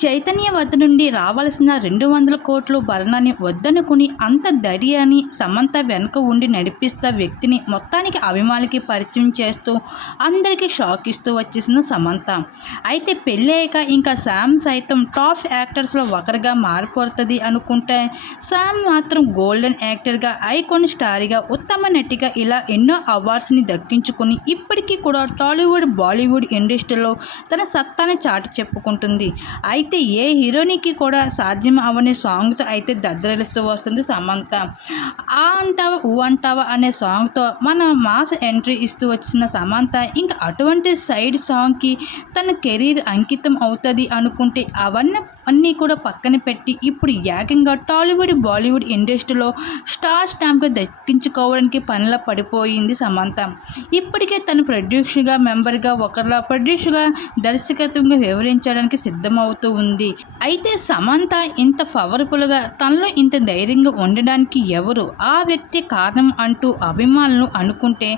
చైతన్య వద్ద నుండి రావాల్సిన రెండు వందల కోట్లు భరణాన్ని వద్దనుకుని అంత ధైర్యాన్ని సమంత వెనుక ఉండి నడిపిస్తా వ్యక్తిని మొత్తానికి అభిమానులకి పరిచయం చేస్తూ అందరికీ షాక్ ఇస్తూ వచ్చేసిన సమంత. అయితే పెళ్ళయ్యాక ఇంకా శామ్ సైతం టాప్ యాక్టర్స్లో ఒకరిగా మారిపోతుంది అనుకుంటే శామ్ మాత్రం గోల్డెన్ యాక్టర్గా ఐకాన్ స్టార్గా ఉత్తమ నటిగా ఇలా ఎన్నో అవార్డ్స్ని దక్కించుకుని ఇప్పటికీ కూడా టాలీవుడ్ బాలీవుడ్ ఇండస్ట్రీలో తన సత్తాని చాటి చెప్పుకుంటుంది. ఐ అయితే ఏ హీరోనికి కూడా సాధ్యం అవని సాంగ్తో అయితే దద్దరిస్తూ వస్తుంది సమంత. ఆ అంటావా ఊ అంటావా అనే సాంగ్తో మన మాస్ ఎంట్రీ ఇస్తూ వచ్చిన సమంత ఇంకా అటువంటి సైడ్ సాంగ్కి తన కెరీర్ అంకితం అవుతుంది అనుకుంటే అవన్నీ అన్నీ కూడా పక్కన పెట్టి ఇప్పుడు ఏకంగా టాలీవుడ్ బాలీవుడ్ ఇండస్ట్రీలో స్టార్ స్టాంప్గా దక్కించుకోవడానికి పనిలో పడిపోయింది సమంత. ఇప్పటికే తను ప్రొడ్యూసర్గా మెంబర్గా ఒకరిలా ప్రొడ్యూసర్గా దర్శకత్వంగా వివరించడానికి సిద్ధమవుతూ ఉంది. అయితే సమంత ఇంత పవర్ఫుల్గా తనలో ఇంత ధైర్యంగా ఉండడానికి ఎవరు? ఆ వ్యక్తి కారణం అంటూ అభిమానులు అనుకుంటే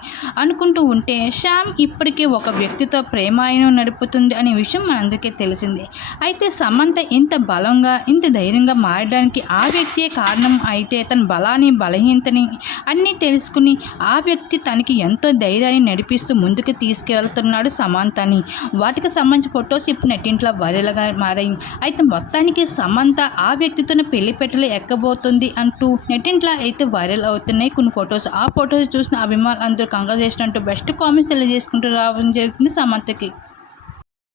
అనుకుంటూ ఉంటే శ్యామ్ ఇప్పటికే ఒక వ్యక్తితో ప్రేమాయణం నడుపుతుంది అనే విషయం మనందరికీ తెలిసింది. అయితే సమంత ఇంత బలంగా ఇంత ధైర్యంగా మారడానికి ఆ వ్యక్తియే కారణం అయితే తన బలాన్ని బలహీనతని అన్నీ తెలుసుకుని ఆ వ్యక్తి తనకి ఎంతో ధైర్యాన్ని నడిపిస్తూ ముందుకు తీసుకెళ్తున్నాడు సమంతని. వాటికి సంబంధించి ఫొటోస్ ఇప్పుడు నెట్టింట్లో వైరల్గా మారాయి. అయితే మొత్తానికి సమంత ఆ వ్యక్తితో పెళ్ళి పెట్టలు ఎక్కబోతుంది అంటూ నెట్టింట్లో అయితే వైరల్ అవుతున్నాయి. కొన్ని ఫొటోస్. ఆ ఫొటోస్ చూసిన అభిమానులు అందరూ కంగ్రాచులేషన్ అంటూ బెస్ట్ కామెంట్స్ తెలియజేసుకుంటూ రావడం జరుగుతుంది సమంతకి.